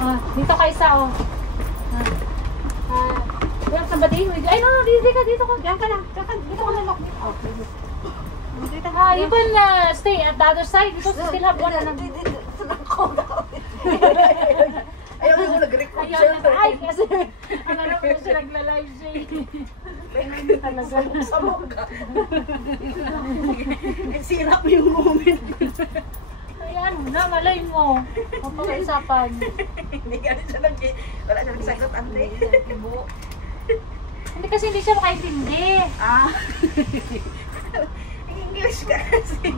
Dito ka isa, oh. Wala sa bading. Ay, no, dito ka. Diyan ka lang. Dito ka lang. Okay. You can stay at the other side. Because you still have one. Ayaw mo nag-record. Ay, kasi alam mo siya nagla-live siya. Talaga. Sabog ka. Sirap yung moment. Ayan, na, malay mo. Mapag-isapan. Hindi ka rin siya wala siya nagsagot, ante. Hindi kasi hindi siya makaintindi. English ka kasi.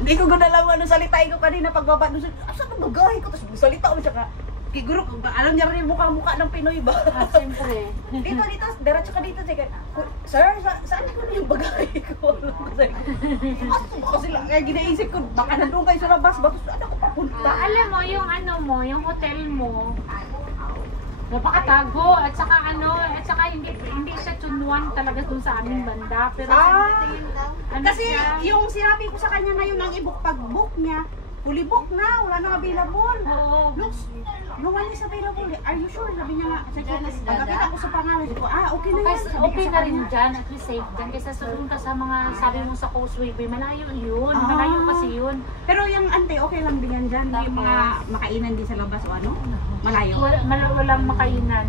Hindi ko gunalaw ano salitain ko kanina pagbaba doon. Asa nang gagawin ko? Tapos salita ko siya ka. Kiguro, alam niya rin mukha-mukha ng Pinoy ba? Siyempre. Dito, diretso ka dito. Sir, saan ko na yung bagay ko? Kasi lang, kaya ginaisip ko, baka nandun kayo sa labas, bakit saan ako papunta? Alam mo, yung hotel mo, napakatago at saka hindi siya tunuan talaga dun sa aming banda, pero kasi yung sinabi ko sa kanya na yun ang pag-book niya, fully book na, wala nang available. Oo. Looks, nung one is available, are you sure? Sabi niya nga, pagkakita ko sa pangalan, ko, okay na yan. Okay na rin dyan, at least safe dyan, kaysa sunod ka sa mga sabi mo sa Causeway Bay, malayo yun, malayo kasi yun. Pero yung ante, okay lang din yan dyan, yung mga makainan din sa labas o ano? Malayo? Walang makainan.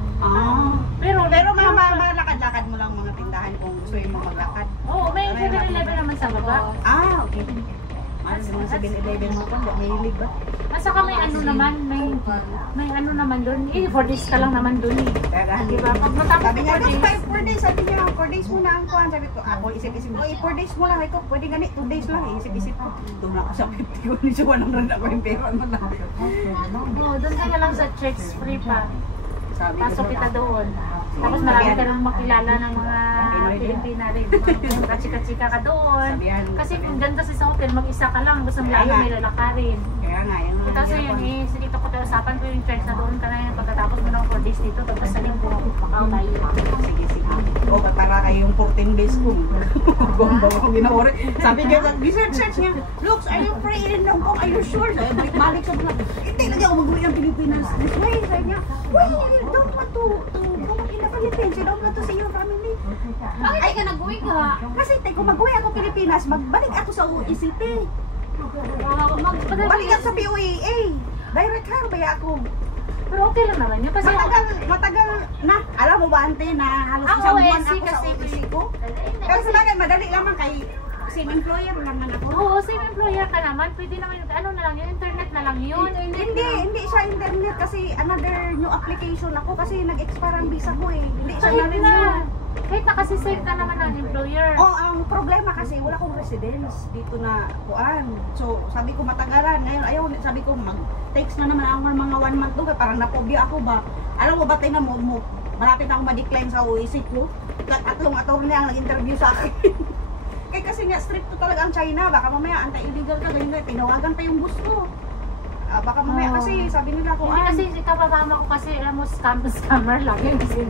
Pero malakad-lakad mo lang mga tindahan kung gusto mo maglakad. Oo, may 7-Eleven naman sa baba. Okay. Ano sa mga 7-Eleven mo pa, may hilig ba? At saka may ano naman doon. 4 days ka lang naman doon eh. Diba? Pag matapos sabi niya, 4 days, sabi niya, 4 days muna ang kuhan. Sabi ko, ako isip-isip ko, 4 days mo lang, ito, pwede ganit, 2 days lang, isip-isip ko. Doon ako sa 50 ko, hindi walang randa ko yung pera mo lang. Doon ka na lang sa church, free pa. Pasok kita doon. Tapos Sabihan. marami ka nang makilala ng mga Pilipina rin. Kachika-chika ka doon. Kasi kung ganda sa hotel, mag-isa ka lang. Basta malayo may lalakarin. Kaya nga, yan nga. Ito yun eh. Sige, ito ko usapan ko yung church na doon ka na yun. Pagkatapos mo ng 4 days dito, tapos sa linggo, Macau tayo. Sige. O, para kayong 14 days ko. Gomba ko ginawari. Sabi niya, research niya, looks, are you free in Hong Kong? Are you sure? Sabi, balik-balik sa mga, hindi lagi ako mag-uwi ng Pilipinas. This way, sabi niya, wait, you don't want to go in the Philippines. You don't want to see your family. Bakit ka nag-uwi ka? Kasi kung mag-uwi ako Pilipinas, magbalik ako sa OECD. Balik ako sa POEA. Direct hire ba ako? Pero okay lang naman yun kasi matagal na. Alam mo ba, ante, na halos isang buwan ako sa OEC ko? Pero sa bagay, madali lamang kay same employer naman ako. Oo, same employer ka naman. Pwede naman yung ano na lang yun, internet na lang yun. Hindi siya internet kasi another new application ako kasi nag-expire ang visa ko eh. Hindi siya Kahit na-renew. na. Kahit na kasi save ka naman ng employer. Ang problema kasi wala akong residence dito na kuan. So, sabi ko matagalan. Ngayon, ayaw, sabi ko mag-takes na naman ako mga 1 month doon. Parang napobya ako ba? Alam mo ba, tayo na mo, malapit na akong ma-decline sa OEC ko. Tatlong attorney ang nag-interview sa akin. Kasi nga, strict to talaga ang China. Baka mamaya, anti-illegal ka, ganyan. Tinawagan pa yung gusto. Baka mamaya kasi, sabi nila ko, hindi kasi kapapama ko kasi, alam mo, scammer lang yung isin.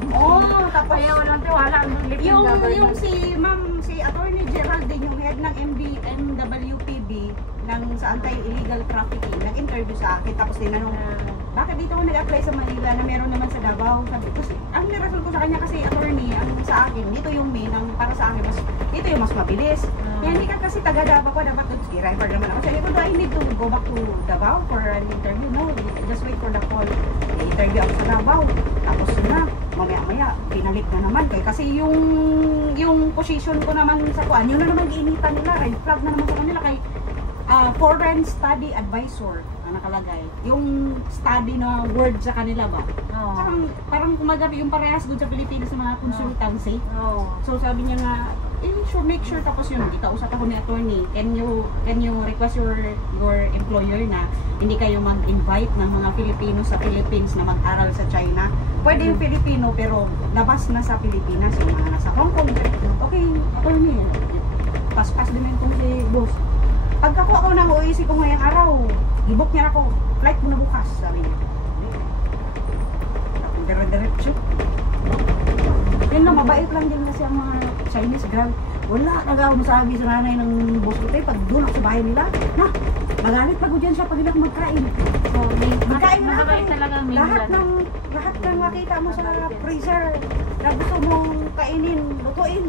Tapos ayaw walang tiwala ang lip yung si Attorney Geraldine, yung head ng MWPB ng sa anti-illegal trafficking, nag-interview sa akin, tapos tinanong, bakit dito ako nag-apply sa Manila na meron naman sa Davao? Sabi ko, ang nirasol ko sa kanya kasi attorney, ang sa akin, dito yung main, ang para sa akin, dito yung mas mabilis. Kaya hindi ka kasi taga Davao ko, dapat driver naman ako. Sabi ko, do I need to go back to Davao for an interview? No, just wait for the call. I-interview ako sa Davao. Tapos na, mamaya-maya, pinalik na naman. Kasi yung position ko naman sa kuan, yun na naman iinitan nila, red flag na naman sa kanila kay foreign study advisor na nakalagay. Yung study na word sa kanila ba? Parang kumagabi yung parehas doon sa Pilipinas sa mga consultancy. So sabi niya nga, make sure tapos yun, ikausap ako ni attorney, can you request your employer na hindi kayo mag-invite ng mga Pilipino sa Philippines na mag-aral sa China. Pwede yung Pilipino pero labas na sa Pilipinas, yung mga nasa Hong Kong. Okay, attorney, pas-pas din itong si boss. Pagkakuha ako ng OEC ko ngayong araw, i-book niya ako, flight mo na bukas, sabi niya. Dire-diretso. Yun lang, mabait lang din kasi ang mga Chinese girl. Wala, nag-ako masabi sa nanay ng boss ko tayo, pag doon ako sa bahay nila, Magalit pa ko dyan siya pag hindi ako magkain. Oh, Magkain na mabait ako. talaga ang Lahat Milan. ng makita mo sa freezer na gusto mong kainin, lutuin.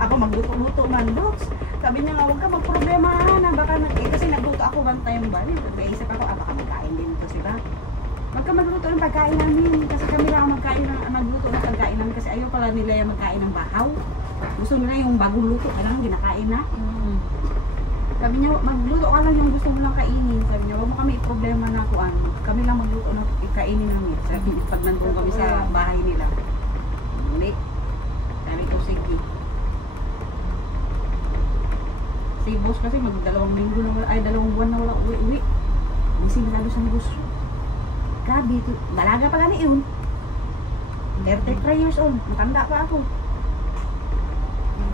Ako magluto-luto man, Docs. Sabi niya nga, huwag ka magproblema na baka kasi nagluto ako one time ba? Naisip ako, baka magkain din ito sila. Huwag ka magluto ng pagkain namin kasi kami lang magluto ng pagkain namin kasi ayaw pala nila yung magkain ng bahaw. Gusto nila yung bagong luto, kailangan ginakain na. Sabi niya, magluto ka lang yung gusto mo lang kainin. Sabi niya, huwag mo kami i-problema na kuan. Kami lang magluto ng kainin namin. Sabi niya, pag nandun kami sa bahay nila. Hindi. Sabi ko, sige. Si boss kasi mag-2 linggo na wala, ay 2 buwan na wala uwi-uwi. May similado sa negosyo. Grabe, dalaga pa gani yun. 33 years old, matanda pa ako.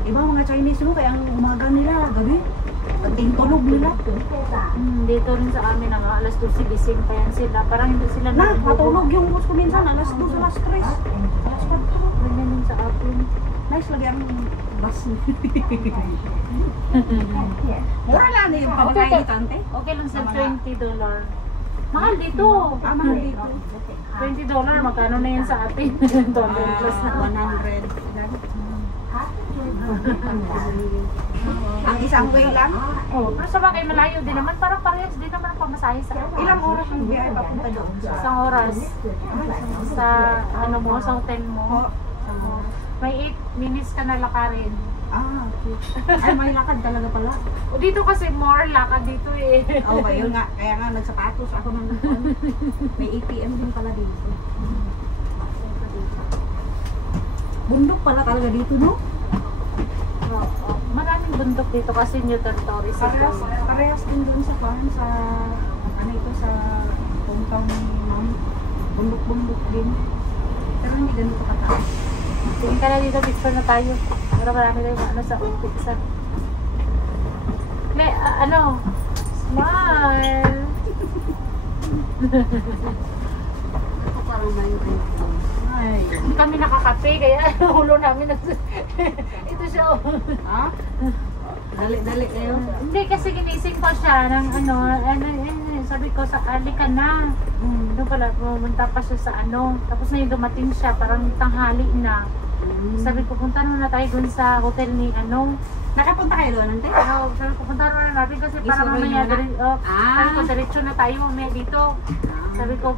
Iba mga Chinese no, kaya ang umaga nila, gabi. Pagting tulog nila. Dito rin sa amin, alas 12 gising pa yan sila. Parang hindi sila Matulog yung boss ko minsan, alas 2, alas 3. Alas 4. Ganyan din sa atin. Nice lagi ang bus. Mura lang na yung pamakain ni Tante. Okay lang sa $20. Mahal dito. Mahal dito. $20, magkano na yan sa atin? $100 plus na. 100. Ang isang way lang? Oh, pero sa bagay malayo din naman. Parang parehas din naman ang pamasahe sa atin. Ilang oras ang biyahe papunta doon? Isang oras. Sa ano mo, sa hotel mo. May 8 minutes ka na lakarin. Okay. Ay, may lakad talaga pala. O dito kasi more lakad dito eh. Okay, yun nga. Kaya nga, nagsapatos ako ng may ATM din pala dito. Bundok pala talaga dito, no? Maraming bundok dito kasi new territory sa Parehas din doon sa farm, sa ano ito, sa hometown ni Ma'am. Bundok-bundok din. Pero hindi ganito kataas. Tingin ka na dito, picture na tayo. Pero marami tayong ano sa pizza. May, ano, smile! Ako parang may ay. Hindi kami nakakape, kaya ulo namin ito siya. Ha? Dali-dali kayo. Hindi, kasi ginising ko siya ng sabi ko sa ka na. Doon pala, pumunta pa siya sa ano. Tapos na yung dumating siya, parang tanghali na. Sabi ko, punta na tayo dun sa hotel ni ano. Nakapunta kayo doon, ante? Sabi ko, punta na natin kasi para mamaya, sabi ko, diretso na tayo mamaya dito. Sabi ko,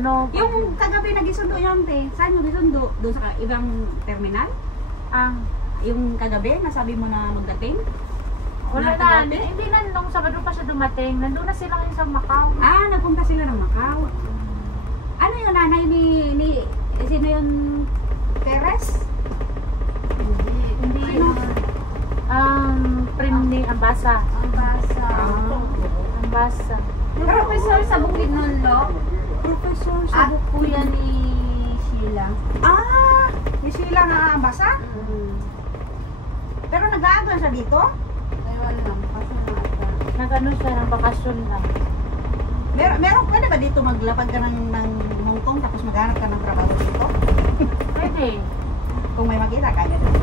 ano. Yung kagabi nagisundo yun, ante, saan mo gisundo? Doon sa ibang terminal? Yung kagabi, nasabi mo na magdating? Wala na, hindi na nung Sabado pa siya dumating. Nandun na sila ngayon sa Macau. Nagpunta sila ng Macau. Ano yung nanay ni sino yung Teres? Hindi. Prim ni Ambasa. Ambasa. Professor sa Bukidnon-Lo. Professor At sa kuya ni Sheila. Ni Sheila na Ambasa? Pero nag-aagal siya dito? Ewan lang, kasi Nag-ano siya ng bakasyon lang. Meron pwede ba dito maglapag ka ng Hong Kong tapos maghanap ka ng trabaho dito? Pwede. Kung may makita ka na dito.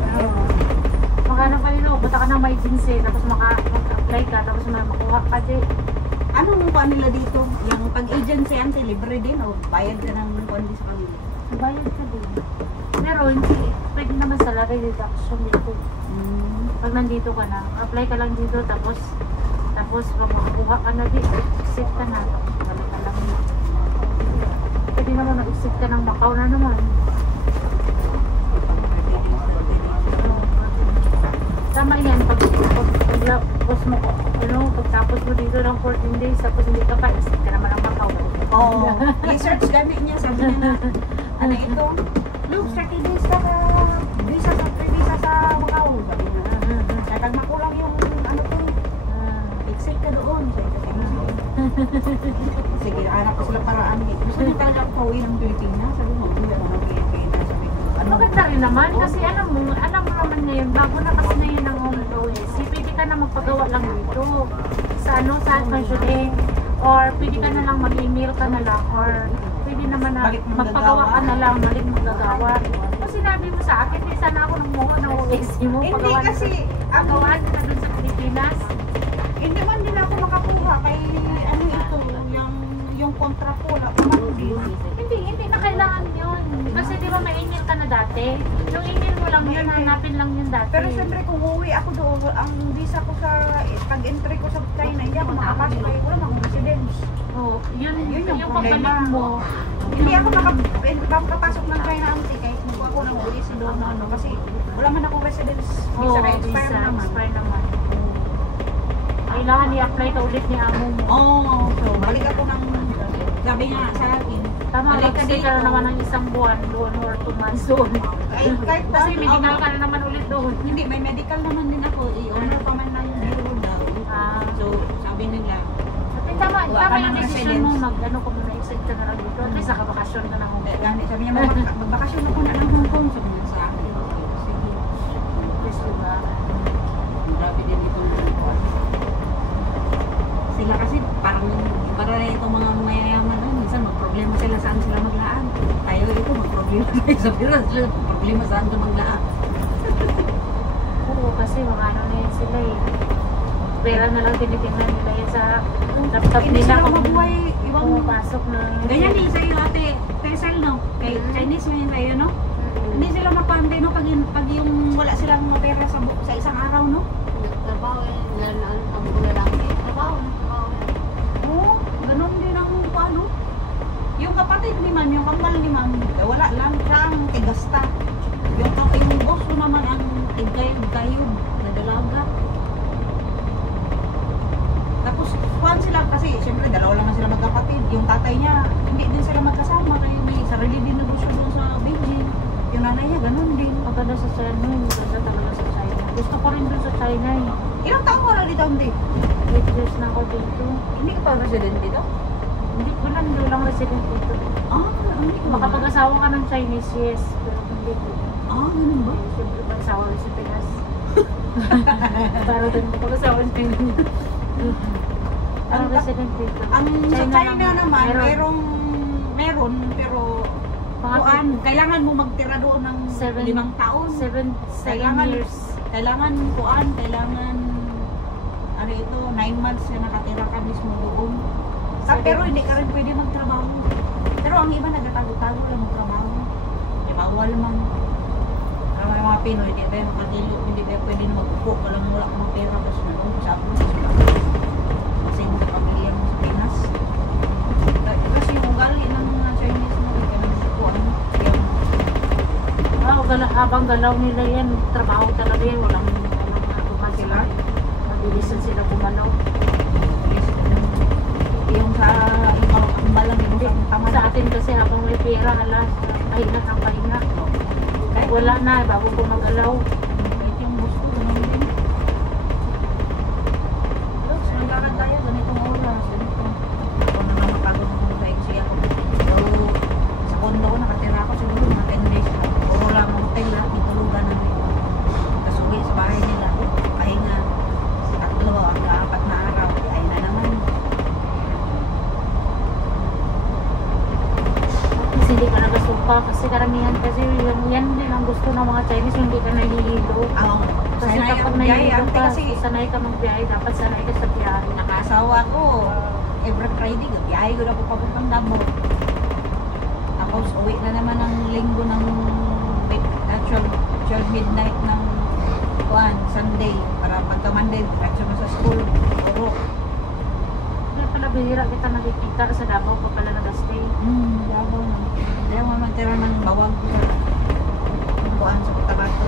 Magano pa rin, punta ka ng may agency, tapos mag-apply ka, tapos makuha ka din. Anong kuha nila dito? Yung pag-agency ante, libre din o bayad ka ng kuha sa kanila? Bayad ka din. Pero hindi, pwede naman salary deduction dito. Pag nandito ka na, apply ka lang dito, tapos makakuha ka na din, exit ka na, tapos balik ka lang. Pwede naman na-exit ka ng Macau na naman. Tama yan, pagtapos mo dito ng 14 days, tapos hindi ka pa, exit ka naman ng Macau. I-search gani niya, sabi niya na, ano ito? Look, 30 days ka na, visa sa Macau. Sabi niya, kaya pag makulang yung ano to, exit ka doon. Sige, hanap ko sila paraan. Gusto niya talaga ako pauwi ng Pilipinas. Sabi mo, hindi ako ng Pilipinas. Sabi ko, Maganda rin naman, kasi alam mo naman ngayon, bago na kasi na yun ang home OSC, pwede ka na magpagawa lang dito. Sa pensioning, or pwede ka na lang mag-email ka na lang, or pwede naman na magpagawa ka na lang, balik magagawa. Kung sinabi mo sa akin, sana ako nagmuha ng OSC mo, hindi kasi, pagawaan ka na dun sa Pilipinas. Hindi man din ako makakuha kay ano ito, yung contract ko wala pa man din. Hindi na kailangan yun. Kasi di ba may email ka na dati? Yung email mo lang yun, hanapin lang yun dati. Pero siyempre kung uuwi ako doon, ang visa ko sa pag-entry ko sa China, hindi ako makapasok kaya wala akong residence. Oh, yun Yun yung yung problema. pagpalit mo. Hindi ako makapasok ng China auntie kahit kung ako nang uwi si doon ano kasi wala man akong residence. Oo, Visa expire visa, naman. expire naman. Kailangan i-apply ka ulit ni amo mo. Oo, so balik ako ng sabi nga sa akin. Tama, balik ka mag-stay ka na naman ng isang buwan doon or 2 months doon. Kahit Kasi medical ka na naman ulit doon. Hindi, may medical naman din ako. I-honor pa man ng bureau daw. Ah. So, sabi nila, Tama Wala ka yung ng decision residence. mo, mag-ano ka muna, exit ka na lang dito. At least nakabakasyon ka na Hong Kong. gani, sabi niya, magbakasyon ako na ng Hong Kong. Sabi niya sa akin. Sige. Yes, diba? Grabe din ito. Sila kasi parang para na itong mga mayayaman minsan magproblema sila saan sila maglaan. Tayo ito magproblema tayo sa pera. Sila problema saan sila maglaan. Oo, kasi mga ano na yan sila eh. Pera na lang tinitingnan nila yan sa laptop Hindi nila sila kung mabuhay. Ibang pumapasok na. ganyan din sa'yo ate Tesel no? Kay Chinese mo yun tayo no? Hindi sila mapante no? Pag yung wala silang pera sa isang araw no? Trabaho eh. Ang mga lang eh. Trabaho. Oo, ganun din ang ano. Yung kapatid ni Ma'am, yung kambal ni Ma'am, wala lang siyang tigasta. Yung boss ko naman ang tigayod na dalaga. Tapos, kuhan sila kasi, siyempre, dalawa lang sila magkapatid. Yung tatay niya, hindi din sila magkasama. Kaya may sarili din negosyo doon sa Beijing. Yung nanay niya, ganun din. Maganda sa China, maganda talaga sa China. Gusto ko rin doon sa China eh. Ilang taon ka na dito, hindi? 8 years na ako dito. Hindi ka pa resident dito? Hindi ko lang, hindi lang resident dito. Hindi ka ba? Makapag-asawa ka ng Chinese, yes. Pero hindi ko. Ganun ba? Siyempre, pag-asawa rin sa Pinas. Para din kapag-asawa sa Pinas. Ang resident dito. Ang sa China lang, naman, meron, pero mga kuan, kailangan mo magtira doon ng 5 taon. 7 Kailangan- years. Kailangan ano ito, 9 months na nakatira ka mismo doon. Pero hindi ka rin pwede magtrabaho. Pero ang iba nagtatago-tago lang magtrabaho. Di bawal man. Pero may mga Pinoy, hindi tayo makagilo, hindi tayo pwede na mag-upo. Walang wala ka mga pera, tapos nanon, sabi mo, kasi yung pamilya mo sa Pinas. Kasi yung ugali ng mga Chinese mo, hindi ka nagsukuan. Habang galaw nila yan, trabaho talaga yan. Walang nagawa sila. Mabilisan sila gumalaw. Yung malang yung tamad. Sa atin kasi habang may pera, pahinga ng pahinga. Kahit wala na, bago gumagalaw. Kahit yung gusto, ganun din. Looks, naglalakad tayo, ganitong oras, ganito. Ako na lang mapagod ng mga kasi ako. So, sa kondo ko, nakatira ako siguro mga 10 days. Puro lang ang hotel lahat, itulugan namin. Kasuwi sa bahay nila, pahinga. 3 hanggang 4 na araw, ay na naman. Kasi hindi ka nagasuka. Kasi karamihan kasi yan din ang gusto ng mga Chinese, hindi ka nahihilo. Kasi Sanay kapag ang biyahe, nahihilo ante, ka, kasi sanay ka magbiyahe, dapat sanay ka sa biyahe. nakasawa ko, every Friday, biyahe ko na po papuntang Davao. Tapos uwi na naman ng linggo ng actual midnight ng Sunday para pagka Monday, diretso na sa school. Puro. Kaya pala bihira kita nakikita sa Davao pa pala nag-stay. Davao na. Hindi ako magtira ng bawag sa sa Cotabato.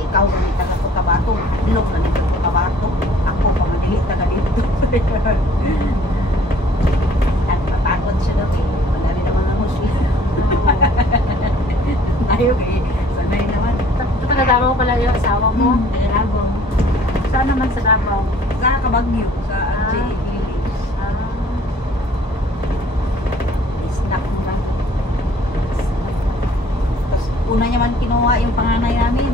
Ikaw kami taga Cotabato. Ilog na dito sa Cotabato. Ako pa manili taga dito. At matagod siya daw. Wala rin naman ang Muslim. Ayaw eh. Sanay naman. Taga Davao pala yung asawa mo. Davao. Saan naman sa Davao? Sa Kabagyo. Sa J.A. Village. Snack mo lang. Tapos una niya man kinuha yung panganay namin.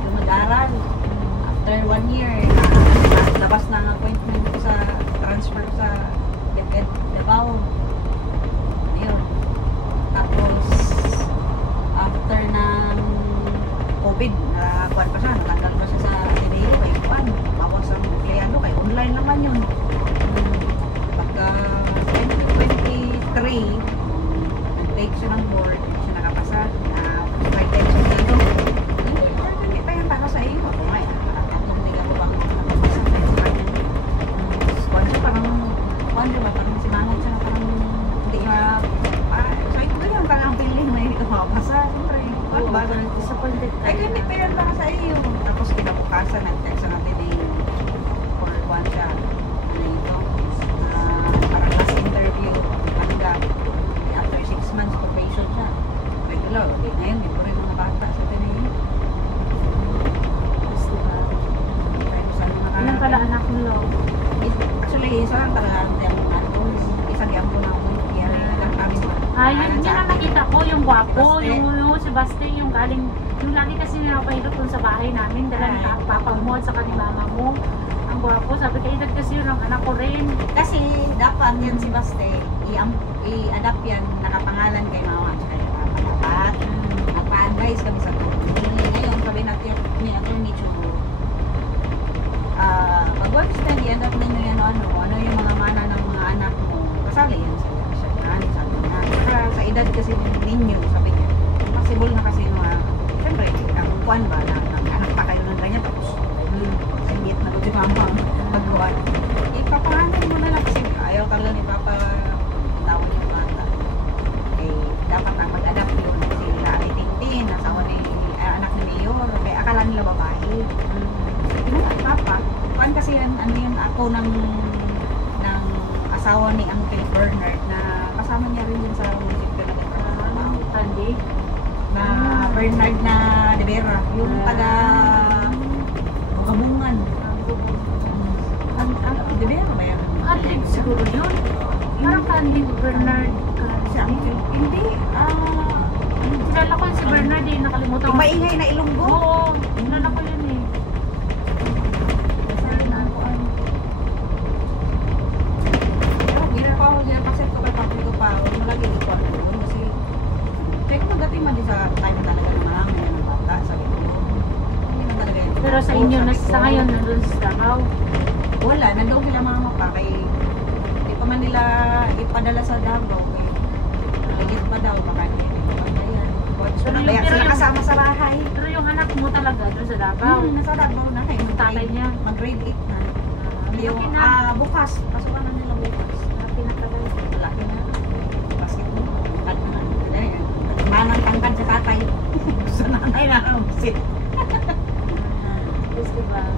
Yung mag-aral. After 1 year, labas na ang appointment ko sa transfer ko sa Davao. Ayun. Tapos, after ng COVID, nakakuan pa siya, natanggal pa siya sa Tineo, kay Juan, bawas ang empleyado, kay online naman. Kuan ba parang si Manong siya na parang hindi niya so ito yun parang feeling na hindi ka makapasa. Siyempre, ano ba? Disappointed ka. Ay, hindi pa yan para sa iyo. Tapos kinabukasan, nag-text ang natin for one siya. Ano ito? Parang last interview. Tanggap. After 6 months, probation siya. Regular. Okay, ngayon, hindi po rin mga bata sa tinay. Ilan pala anak mo? Actually, isa lang talaga isa di ako na Yun ang nakita ko, yung gwapo, Si Baste. yung si Baste, yung galing, yung lagi kasi napahirap dun sa bahay namin, dala ni papa mo at saka ni mama mo. Ang gwapo, sabi ka, edad kasi yun ang anak ko rin. Kasi dapat yan si Baste, i-adapt yan, nakapangalan kay mama at kay papa. Dapat, nagpa-advise kami sa company. Ngayon, sabi natin ni Atty. Chugo, pag-work study, adapt ninyo yan ano yung mga mana ng mga anak mo. Kasali yan sa sabi na. Saka sa edad kasi ninyo, sabi niya, possible na kasi siyempre, ang kuwan ba, anak pa kayo ng ganyan, tapos, singit na ko si mama, magkuhan. Ipapangalan mo na lang kasi ayaw talaga ni Papa tawan yung bata. Eh, dapat ang mag-adapt yun si Ari Tintin, asawa ni, anak ni Mayor, kaya akala nila babae. Papa, kuwan kasi yan, ano yun, ako ng asawa ni Uncle Bernard na kasama niya rin yun sa music ko na Tandy. na Bernard na de Vera, yung taga Bukamungan. De Vera ba yan? Adlib siguro yun. Parang Candy Bernard. Si Uncle, hindi, Kilala ko yun si Bernard eh, nakalimutan yung ko. maingay na Ilonggo. Oo, kilala ko yun eh. Ginapaset ko kay Papi ko pa, huwag mo lagi ikuha na doon kasi check mo dati man din sa time talaga na marami yan ng bata, sabi ko. Hindi na talaga yun. Pero sa inyo, sa ngayon, nandun sa Davao. Wala, nandoon sila mama pa kay hindi pa man nila ipadala sa Davao kay ligit pa daw baka hindi pagbayan. Pero Kaya yung- sila kasama sa bahay. Pero yung anak mo talaga doon sa Davao. Nasa Davao na kayo. Yung tatay niya. Mag-grade 8 na. Yung Laki na. bukas, pasukan na nila bukas. Laki na pala. Malaki na. Basketball. Tangkad na. Manang tangkad sa tatay. Sa nanay na ang busit. Festival.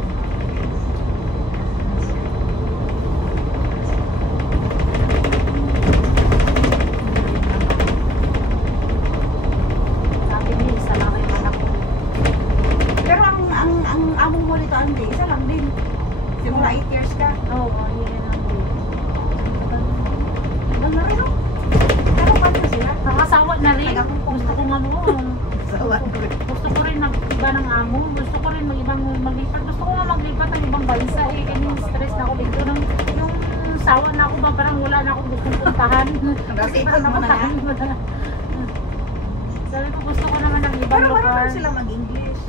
Sabi niya, isa lang yung anak ko. Pero ang amo mo nito, Andy, isa lang din. Simula 8 years ka. Oo, yun ang Pero paano sila? nakasawa na rin. Gusto ko nga mo. Sawan ko. Gusto ko rin mag-iba ng amo. Gusto ko rin maglipat. Gusto ko nga maglipat ng ibang bansa eh. Kaya stress na ako dito. Yung sawa na ako ba, parang wala na akong gustong puntahan. Kasi Ikot parang mo na napuntahan mo na. Sabi ko, gusto ko naman ng ibang Pero lugar. marunong sila mag-English.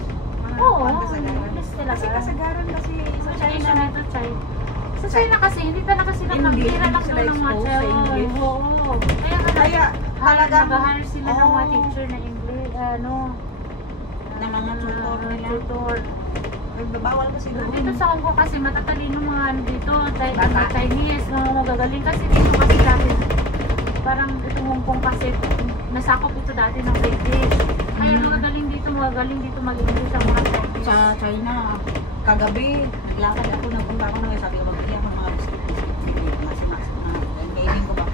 Oo, kasagaran. English talaga. Kasi kasagaran kasi sa China. Education na ito, China. Sa China kasi, hindi talaga sila Hindi, pagtira lang sila doon ng mga exposed sa child. English. Oo. Kaya Kaya talagang nag-hire sila ng mga Oo. teacher na English, na mga tutor nila. tutor. Bawal kasi doon. Dito sa Hong Kong kasi matatalino mga ano dito, Bata. mga Chinese, mga magagaling kasi dito kasi dati. Parang itong Hong Kong kasi nasakop ito dati ng British. Kaya magagaling dito mag-English ang mga Chinese. Sa China, kagabi, naglakad ako, nagpunta ako na sabi ko, mag-iyak ng mga biscuit, mga snacks, mga gaming ko ba.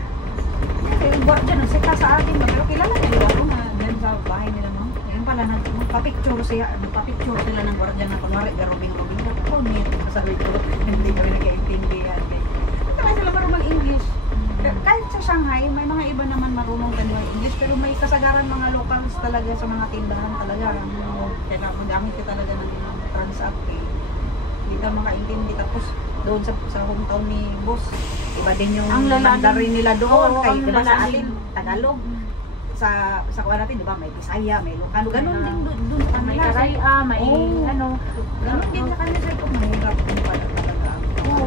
Yung board dyan, nagsika sa akin ba, pero kilala nila ako na dyan sa bahay nila, no? Ngayon pala, magpa-picture sila ng board dyan na kunwari, garubing ako niya, sabi ko, hindi kami nagkaintindihan. Kaya sila marunong mag-English. Kahit sa Shanghai, may mga iba naman marunong din mag-English, pero may kasagaran mga locals talaga sa mga tindahan talaga. Kaya magamit ka talaga ng transact eh. Hindi ka makaintindi. Tapos doon sa hometown ni boss, iba din yung Ang lalalim. Mandarin nila doon. Oo, Kaya ang diba sa lalalim. atin, Tagalog. Sa kuha natin, diba, may Bisaya, may Ilocano. Ganun din doon sa May kanila. karaya, may Oo. ano. Ganun din sa kanila, sir, kung mahirap din pala talaga. Oo,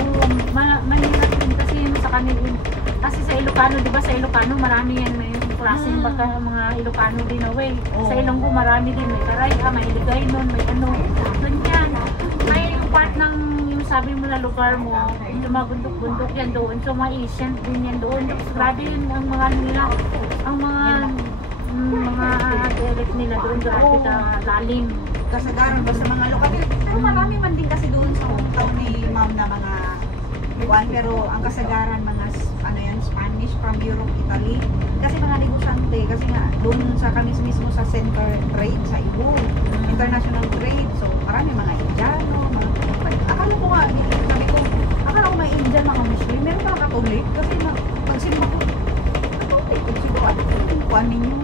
mahirap din kasi yun sa kanila. Kasi sa Ilocano, di ba sa Ilocano marami yan, may klaseng baka mga Ilocano din away. Oo. Sa Ilonggo marami din, may karaya, may Iligay nun, may ano. Ganyan. May yung part ng yung sinasabi mo na lugar mo, yung mga bundok-bundok yan doon. So mga Asian din yan doon. Grabe yun ang mga nila, ang mga dialect nila doon, grabe ka lalim. Kasagaran basta mga lokal. Pero marami man din kasi doon sa hometown ni ma'am na mga Juan, pero ang kasagaran mga ano yan, Spanish from Europe, Italy. Kasi mga negosyante, kasi nga doon sa kami mismo sa center trade sa Ibo, international trade. So marami mga Indiano, mga akala ko nga, sabi ko, akala ko mga Indian, mga Muslim, meron mga Katolik kasi pag simba ko, Katolik, kung sino ano yung kuhan ninyo,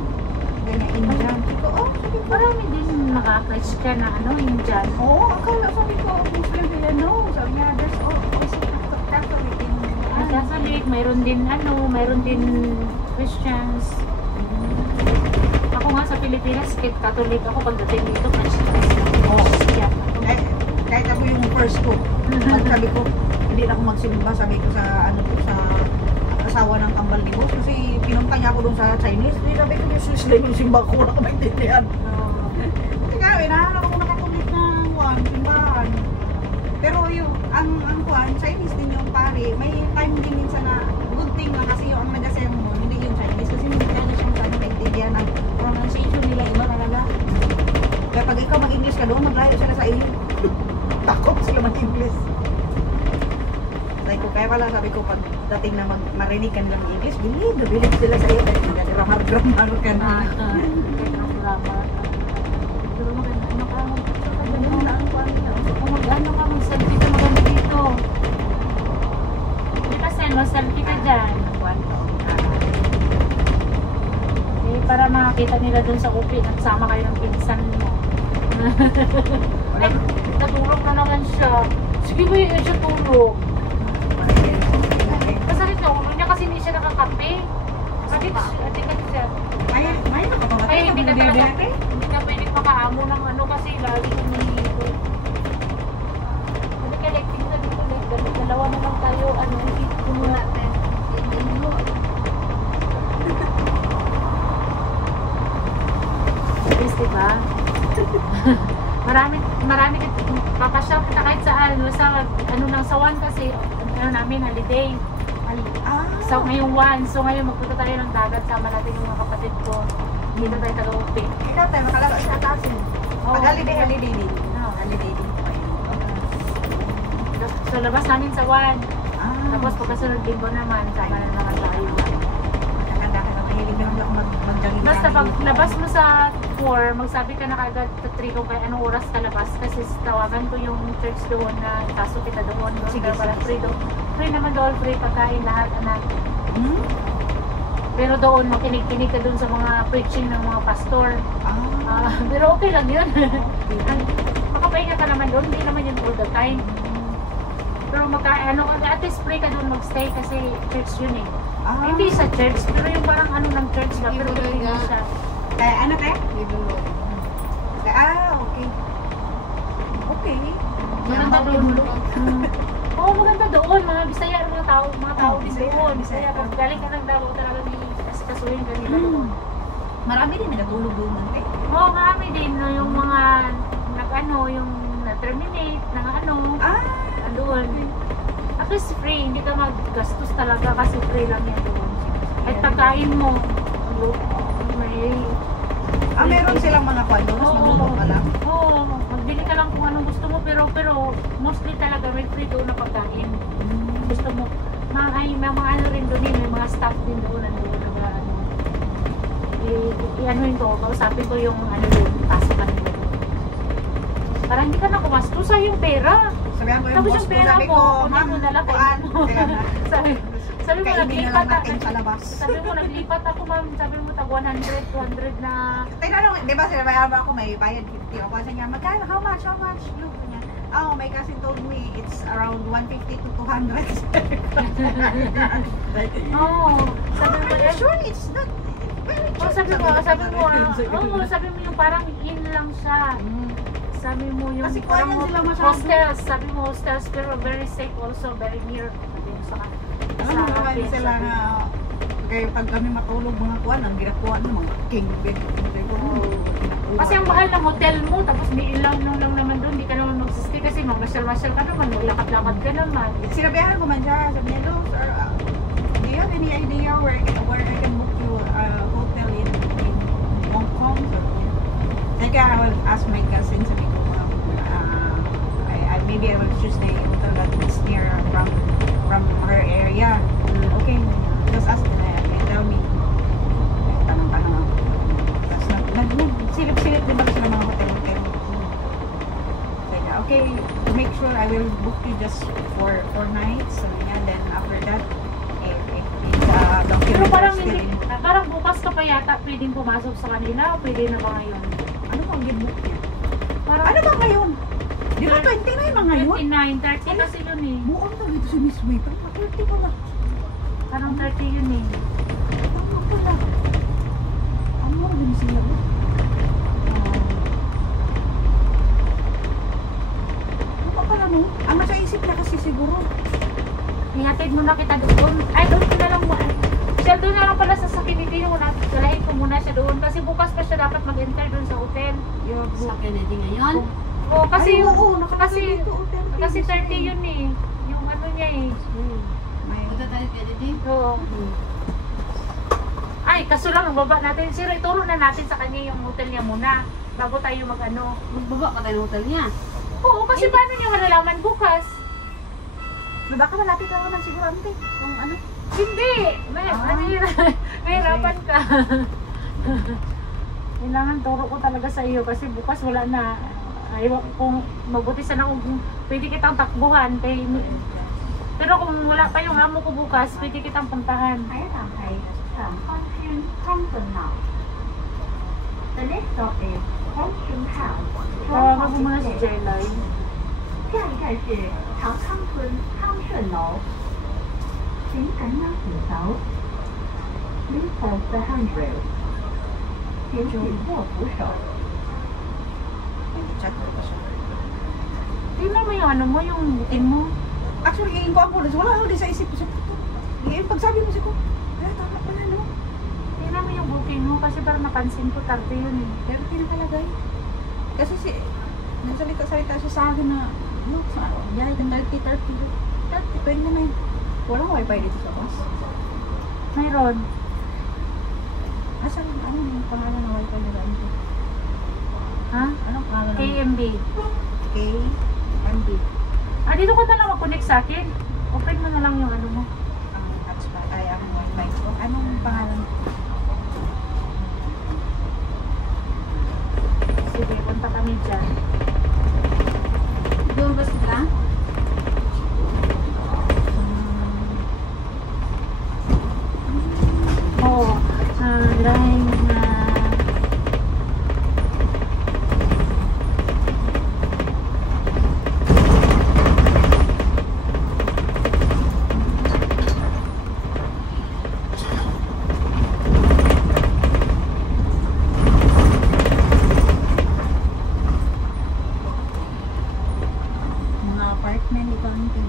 ganyan Indian. Sabi ko, oh, sabi ko, Marami din nakaka-Christian na ano, Indian. oo, akala, sabi ko, Muslim sila, no. Sabi niya, there's always Catholic in Catholic, mayroon din ano, mayroon din Christians. Ako nga sa Pilipinas, Catholic ako pagdating dito, Christians. Christian. kahit ako yung first ko, pag sabi ko, hindi na ako magsimba, sabi ko sa ano to, sa asawa ng kambal ni boss, kasi pinunta niya ako doon sa Chinese, hindi sabi ko, Jesus lang yung simba ko, wala ko maintindihan. Kaya, inahanap ako nakatulit ng Juan, simbahan. Pero yung, ang Juan, Chinese din yung pari, may time din minsan na, good thing lang kasi yung ang nag-sermon, hindi yung Chinese, kasi hindi Chinese yung sana maintindihan ng pronunciation nila, iba talaga. Kaya pag ikaw mag-English ka doon, maglayo sila sa iyo. Takot sila mag-English. Sabi ko, kaya pala sabi ko, pag dating na marinig ka nilang English, bilib sila sa iyo. Dahil nagramar-gramar ka na. Grammar. Pero maganda, ano ka? Kung mag-ano ka, mag-selfie ka maganda dito. Hindi kasi, mag-selfie ka dyan. Eh, para makakita nila dun sa upi, nagsama kayo ng pinsan mo. Ay, natulog na naman siya. Sige ba yun siya tulog? Masakit na ulo niya kasi hindi siya nakakape. Sakit siya. May nakapagpapatay. Ay, hindi ka talaga, hindi ka pwedeng makaamo ng ano kasi lagi kang nahihito. Hindi ka like, tingnan dito like, dalawa naman tayo, ano, hito mo natin. Yes, diba? marami papasyal kita kahit saan, sa ano nang sawan kasi ano namin holiday. So ngayong so ngayon magpunta tayo ng dagat, sama natin yung mga kapatid ko. Dito tayo taga-upi. Ikaw tayo, makalaro sa atasin. Oo. Pag-holiday din. Oo. Holiday din po yun. So labas namin sa tapos pagkasunod linggo naman, sama na naman tayo. Maganda ka na mahilig na ako mag-jogging. Basta pag labas mo sa 4, magsabi ka na kagad sa 3 kung kaya anong oras ka labas kasi tawagan ko yung church doon na kaso kita doon. Sige, Para sige. free doon. Free naman doon, free pagkain lahat, anak. Hmm? Pero doon, makinig-kinig ka doon sa mga preaching ng mga pastor. Pero okay lang yun. Makapahinga ka naman doon, hindi naman yun all the time. Pero at least free ka doon magstay kasi church yun eh. Hindi sa church, pero yung parang ano ng church ka, pero hindi siya. Ano tayo? Okay. Okay. Maganda doon. Oo, maganda doon. Mga Bisaya, mga tao din doon. Bisaya, pag galing ka ng Davao talaga kasuhin ka nila doon. Marami din nagatulog doon. Oo, marami din yung mga yung na-terminate, doon. At least free, hindi ka maggastos talaga kasi free lang yan doon. At pagkain mo, meron silang mga kwento, mas magluto ka lang. Oo, magbili ka lang kung anong gusto mo, pero mostly talaga may free doon na pagkain. Gusto mo, may mga ano rin doon, may mga staff din doon, i-anuhin ko, kausapin ko yung doon, pasukan nila doon. Para hindi ka na kumastos yung pera. Sabihan ko yung Tapos boss yung ko, pera sabi mo, ko, kunin ma'am, mo na lang kuhaan. Sabi mo, Kainin na naglipat lang natin sa labas. Sabi mo, naglipat ako ma'am. Sabi mo, tag 100, 200 na. Tinanong, di ba sinabayaan ako, may bayad 50 ako. Sabi niya, magkano? How much? Look niya. Oh, my cousin told me it's around 150 to 200. Sabi mo, Are you sure it's not very cheap? sabi mo yung parang in lang siya. Sabi mo yung Kasi parang kuha sila masyado. hostels. Sabi mo hostels, pero very safe also, very near. Sabi mo sa Marami sila na, kaya pag kami matulog mga kuwan, ang ginagawa ng mga king bed. Kasi ang mahal ng hotel mo, tapos may ilaw lang naman doon, hindi ka naman magsistay kasi magmasyal-masyal ka naman, maglakad-lakad ka naman. Sinabihan ko man siya, sabi niya, "Look, sir, do you have any idea where I can book you a hotel in Hong Kong?" Sabi ko, I will ask my cousin, sabi ko, maybe I will choose the hotel that is near from her area. Okay, just ask them and tell me. Tanong-tanong ako. Tapos nagsilip-silip din ako sa mga hotel. Sabi niya, okay, to make sure I will book you just for 4 nights. Sabi niya, then after that, if Pero parang document hindi, parang bukas ka pa yata pwedeng pumasok sa kanila o pwede na ba ngayon? ano bang gibook niya? Parang Ano ba ngayon? Di ba 29 ba ngayon? 29, 30 kasi yun eh. Buong na dito si Miss Way. Parang 30 pala. Parang 30 yun eh. Tama pala. Ano mo rin sila ba? Ano pala no? Ang nasa isip na kasi siguro. Ihatid mo na kita doon. Ay, doon ko na lang mo. Siya doon na lang pala sa Kennedy mo na. Galahin ko muna siya doon. Kasi bukas pa siya dapat mag-enter doon sa hotel. Sa Kennedy ngayon? Oo, kasi Ay, oo, nakalagay kasi dito, hotel kasi Kennedy. 30 yun eh. Yung ano niya eh. May Punta tayo Kennedy? Oo. Ay, kaso lang, baba natin. Sir, ituro na natin sa kanya yung hotel niya muna. Bago tayo mag-ano. Magbaba ka tayo ng hotel niya. Oo, kasi paano niya malalaman bukas? baka malapit lang naman siguro ante. Kung ano? Hindi! May hirapan ka. Kailangan turo ko talaga sa iyo kasi bukas wala na. Ayaw kung mabuti sana kung pwede kitang takbuhan. Pero kung wala pa yung amo ko bukas, pwede kitang puntahan. The next stop is Hongshun House. Tawagan ko muna si Jelay. 下一站是长康村康顺楼，请赶往顶楼。Please hold the handrail. 请紧握扶手。 Chat ko pa siya. Tingnan mo yung ano mo, yung booking mo. Actually, hingin ko ang pulis. Wala ako din sa isip ko siya. Pagsabi mo siya ko, ay, tama pala no. Tingnan mo yung booking mo kasi parang napansin ko 30 yun eh. Pero pinakalagay. Kasi nagsalita siya sa akin na, look, yay, 30, 20 na yun. Walang wifi dito sa bus. Mayroon. Asa, ano yung pangalan ng wifi nila? Ha? Anong pangalan ng KMB. KMB? Ah, dito ko na lang mag-connect sa akin. Open mo na lang yung ano mo. Ang hotspot, ay, ang wifi ko. Anong pangalan? Sige, punta kami dyan. Doon ba sila? Oo. Line na... Mga apartment ito ang ito.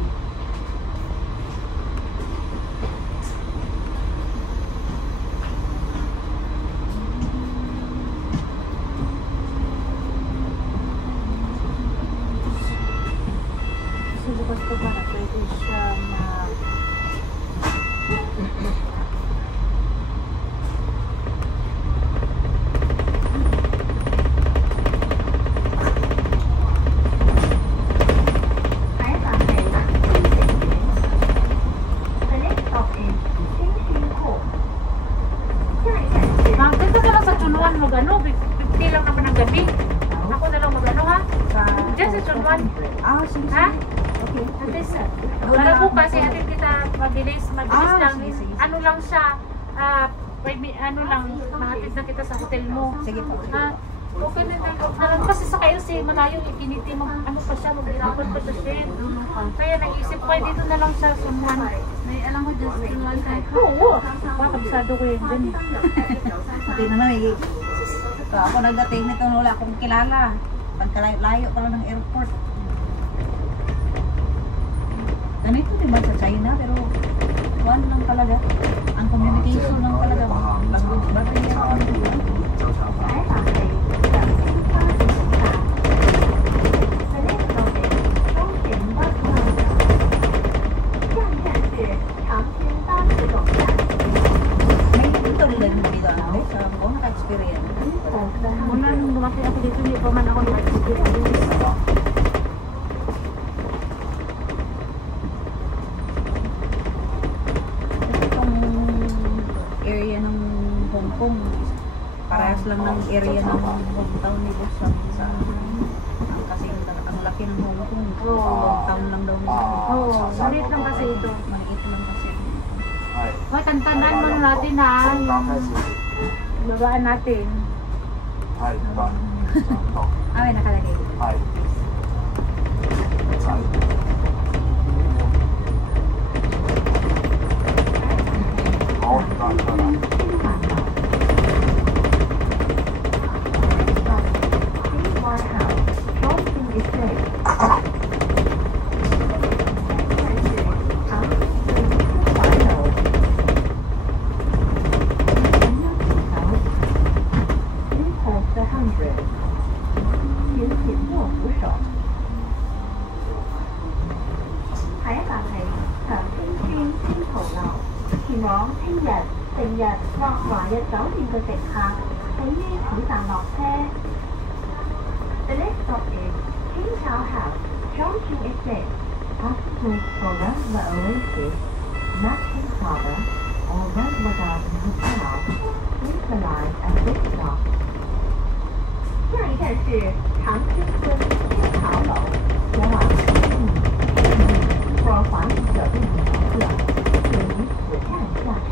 Kasi bukas ko para pwede siya na... The next stop is Xinxin Dito ka lang sa Chunwan mag-ano. 50 lang naman ang gabi. Ako na lang mag-ano ha. Diyan sa Chunwan. Ah, sige. Ha? Okay. Atis, para bukas eh, atin kita mabilis Ah, lang. sige. Ano lang siya, ano lang, mahatid na kita sa hotel mo. Sige po. Okay na lang. Kasi sa KLC, malayo, ikiniti, ano pa siya, maghirapan pa siya siya. Kaya naisip ko, dito na lang sa Sumuan. May alam mo just in one time. Oo, kakabsado ko yun din. Hindi naman eh. Ito, ako nagdating nito wala akong kilala. Pagkalayo pala ng airport. Ganito din ba sa China? Pero one lang talaga. Ang communication lang talaga. Language barrier. Kong. Parehas lang ng area ng hometown ni Boss sa kasi ang laki ng Hong Kong. Hometown lang daw nila. Maliit lang kasi ito. Maliit lang kasi. Hoy, tantanan mo natin ha. Yung babaan natin. May nakalagay. The next stop is King Chau House, Chongqing Estate. Hospitals for Rambla Oasis, Naxing Harbour, or Rambla Garden Hotel. Please arrive at this stop. 下一站是长青村青草楼，前往或华语酒店的游客，请于此站下车。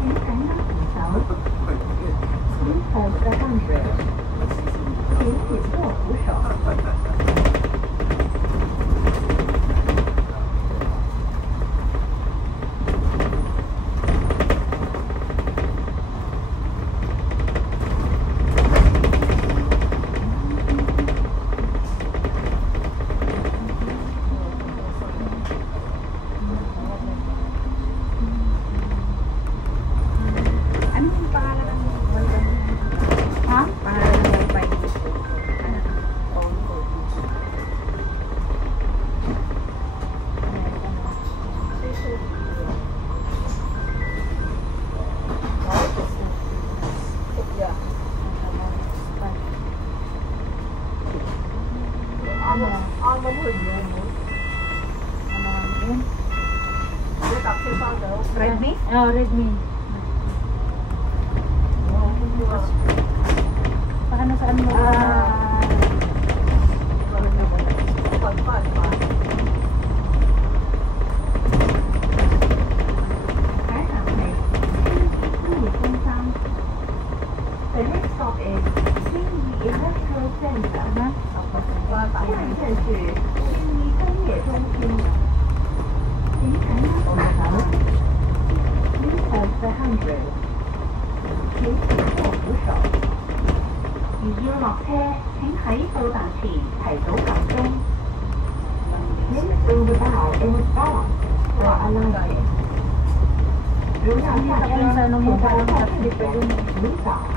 请感到顶楼。Please hold the handrail. 请紧握扶手。Redmi? Oh, Redmi. Baka nasaan mo? The next stop is Qingyi Industrial Center. 下一站是青衣工业中心。请感到顶楼。Please hold the handrail. 請緊握扶手。如要落車，請喺到達前提早9鐘。Please ring the bell in advance for alighting. 如要下車，請在後面請早按。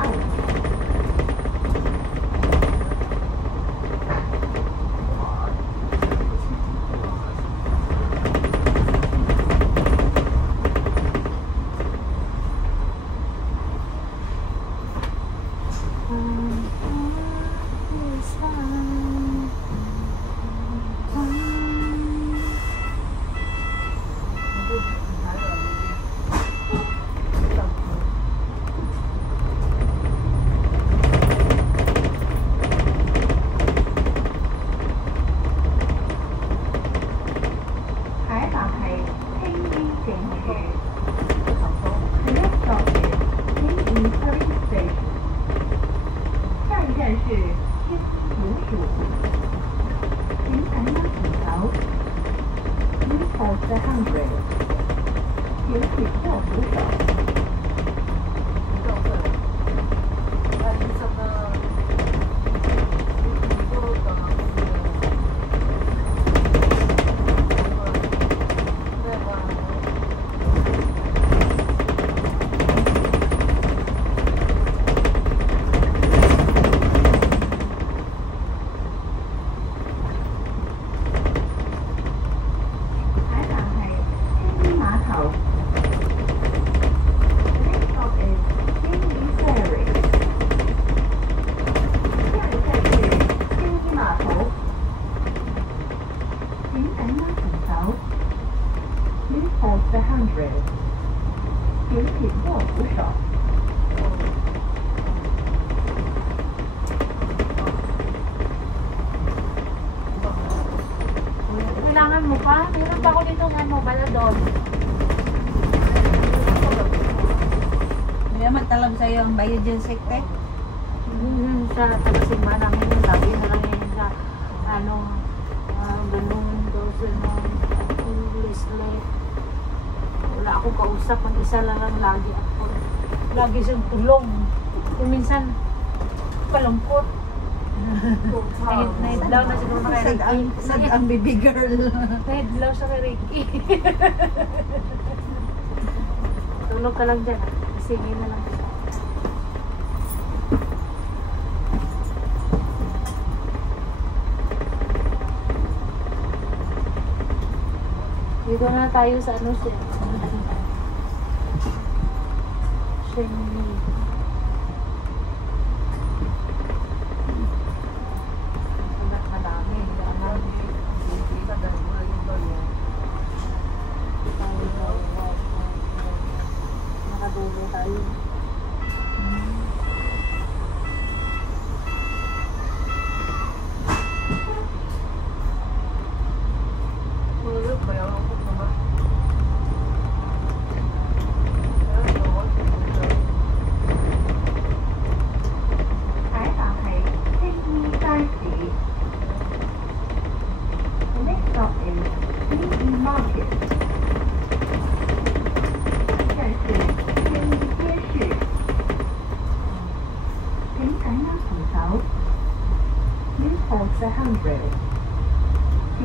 The handrail. 请紧握扶手。Please hold the handrail. 请紧握扶手。kailangan mo pa? Meron pa ako dito ng baladon. Hindi naman talab sa'yo ang Biogen Secte. Sa tagasimba namin yung lagi na lang yun sa ganun doon English like. Wala akong kausap, ang isa lang lagi ako. Lagi siyang tulong. Kung minsan, kalungkot. Nahidlaw na siguro na kay Ricky. Sad ang baby girl. Nahidlaw siya kay Ricky. Tulog ka lang dyan. Singin na lang. Dito na tayo sa siya. Shenyi. Madami. Nakadulo tayo.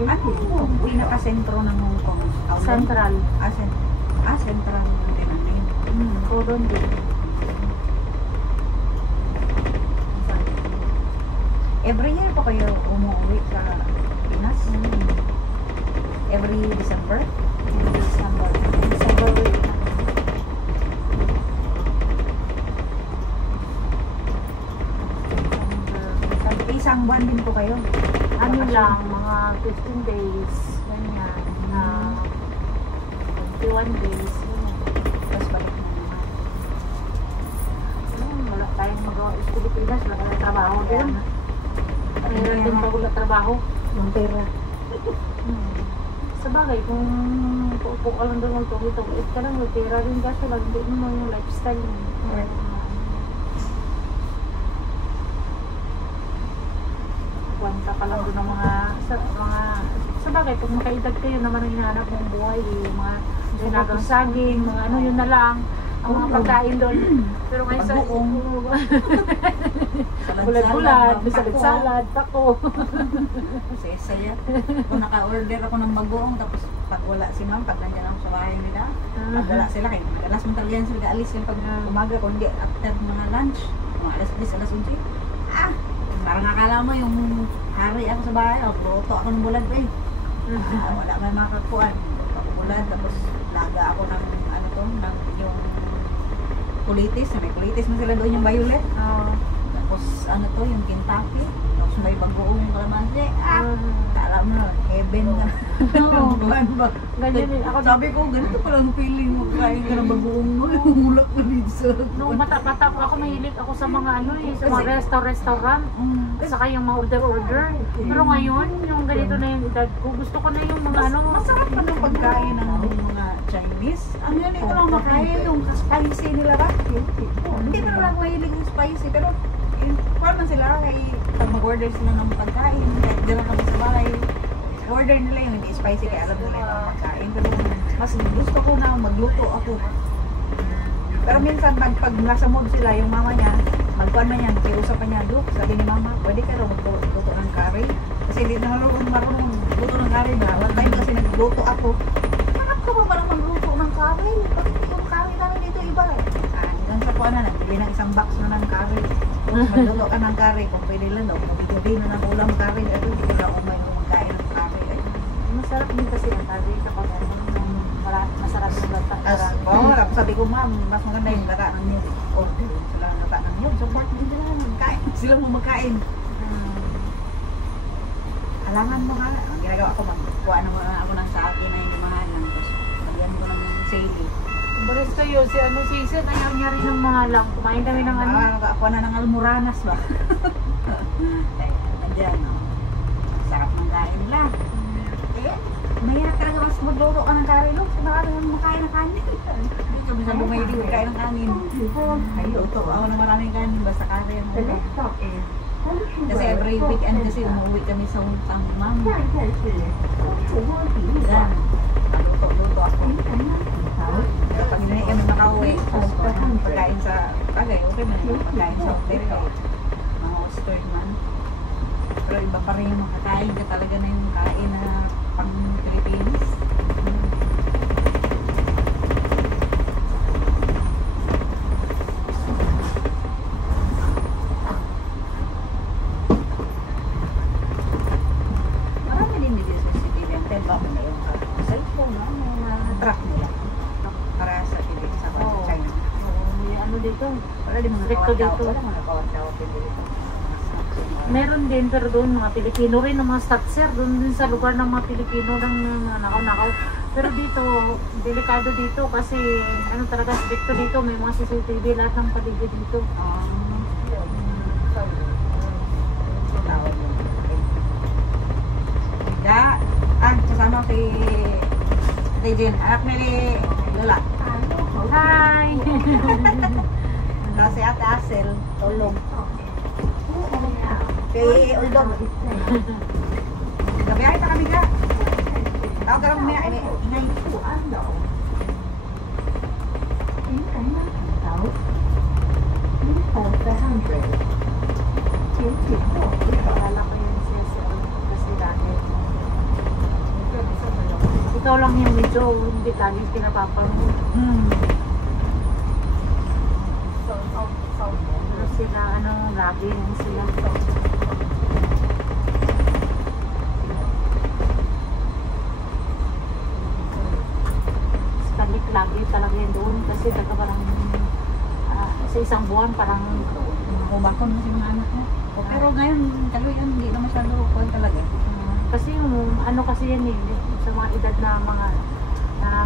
Ano yung pinaka-sentro ng Hong Kong? Central. Central din natin. Coron din. Every year pa kayo umuwi sa Pinas? Every December? December week. Isang buwan din po kayo? Ano lang, mga 15 days, ganyan, 21 days, ganyan. Tapos balik na naman. Wala tayong magawa sa Pilipinas, wala tayong trabaho doon. Meron din pa wala trabaho. Yung pera. Sa bagay, kung uupo ka lang doon magtulog-tulog ka lang, may pera rin kaso lang, hindi mo yung lifestyle mo. Kwanta ka lang doon ng mga sa bagay, pag makaedad kayo naman ang hinahanap mong buhay, yung mga sinagang saging, mga ano yun na lang, ang mga pagkain doon. Pero ngayon sa bulat-bulat, salad, tako. Saya. Kung naka-order ako ng bagoong, tapos pag wala si ma'am, pag nandiyan ako sa bahay nila, pag wala sila, kayo madalas mong talaga yan sila kaalis yung pag umaga, kundi after mga lunch, mga alas 10, alas 11, parang akala mo yung hari ako sa bahay, luto ako ng bulad eh. Wala may makakuan. Pag-bulad, tapos laga ako ng ng yung kulitis. May kulitis na sila doon yung violet. Tapos yung Kentucky. Tapos may bagoong kalamansi. Kala mo na, heaven ka. Ganyan din. Sabi ko, ganito pala ang feeling mo. Kain ka ng bagoong mo. Mulak na minsa. Nung bata-bata ako, mahilig ako sa mga sa mga restaurant. Saka yung mga order. Pero ngayon, yung ganito na yung edad ko, gusto ko na yung mga Masarap pa ng pagkain ng mga Chinese. Ang hindi ko lang makaya yung spicy nila ba? Hindi ko lang mahilig yung spicy. Pero, kuwan man sila kay pag mag-order sila ng pagkain, kahit dala kami sa bahay, order nila yung hindi spicy kaya alam nila yung pagkain. Pero mas gusto ko na magluto ako. Pero minsan pag nasa mood sila, yung mama niya, magkuhan man yan, kiusap pa niya, look, sabi ni mama, pwede ka raw magluto ng curry. Kasi hindi na marunong magluto ng curry na. One time kasi nagluto ako. Hanap ka ba parang magluto ng curry? Bakit yung curry namin dito iba eh? Hanggang sa kuha na, nagbili ng isang box na ng curry. Kung magluto ka ng curry, kung pwede lang daw, gabi na ng ulam curry, ito hindi ko lang umay kung magkain ng curry. Masarap din kasi ang curry kapag masarap yung bata. Sabi ko, ma'am, mas maganda yung bata ng niyog. Sila ang bata ng niyog. So, bakit hindi sila magkain? Sila mo magkain. Alangan mo ha. Ang ginagawa ko, magkuha naman ako ng sa akin na yung mahalang. Tapos, lagyan ko ng sili. Baris kayo, si Iset, ayaw niya rin ng mga lang. Kumain kami ng Ako na ng almoranas ba? Nandiyan, sarap ng kain nila. Mahirap talaga mas magluto ka ng curry, no? Kasi baka naman makain ng kanin. Hindi kami sa lumay di kain ng kanin. Ay, luto ako ng maraming kanin, basta curry ang The ulo. next stop is Kasi every weekend kasi umuwi kami sa utang ma'am. 下一站是东楚窝体育 Yan. 馆， Luto ako. 请赶慢洗槽。 Pag hindi kami makauwi, tapos pagkain sa tagay, okay man yung pagkain sa hotel. Mga hosted man. Pero iba pa rin yung makakain ka talaga na yung kain na pang Philippines. Marami din dito sa CCTV ang tell ako na yung cellphone, no? Mga truck nila. Para sa Philippines, sa Oo. China. May ano dito. Wala din mga Stricto nakawat-tawat. dito. Wala mga nakawat-tawat din dito. Meron din, pero doon mga Pilipino rin, ng mga statser, doon din sa lugar ng mga Pilipino ng nakaw-nakaw. Pero dito, delikado dito kasi ano talaga, stricto dito, may mga CCTV lahat ng paligid dito. Tawag mo. Da, kasama si Regine, anak ni Lola. Hi! Si Ate Asel, tulong. Kay Uldog. Gabiyahe pa kami ka. Tawag ka lang mamaya, ingay. 富安楼，请赶慢洗槽。Please hold the handrail。请紧握扶手。 Akala ko yun siya kasi dahil. Ikaw lang yung medyo hindi lagi pinapapanood. Ano sila, ano, lagi yun sila. Balik lagi talaga yun doon kasi daga parang sa isang buwan parang Umakon mo si mga anak mo. Pero ngayon, talaga hindi na masyado kuwan talaga. kasi yung ano kasi yan eh sa mga edad na mga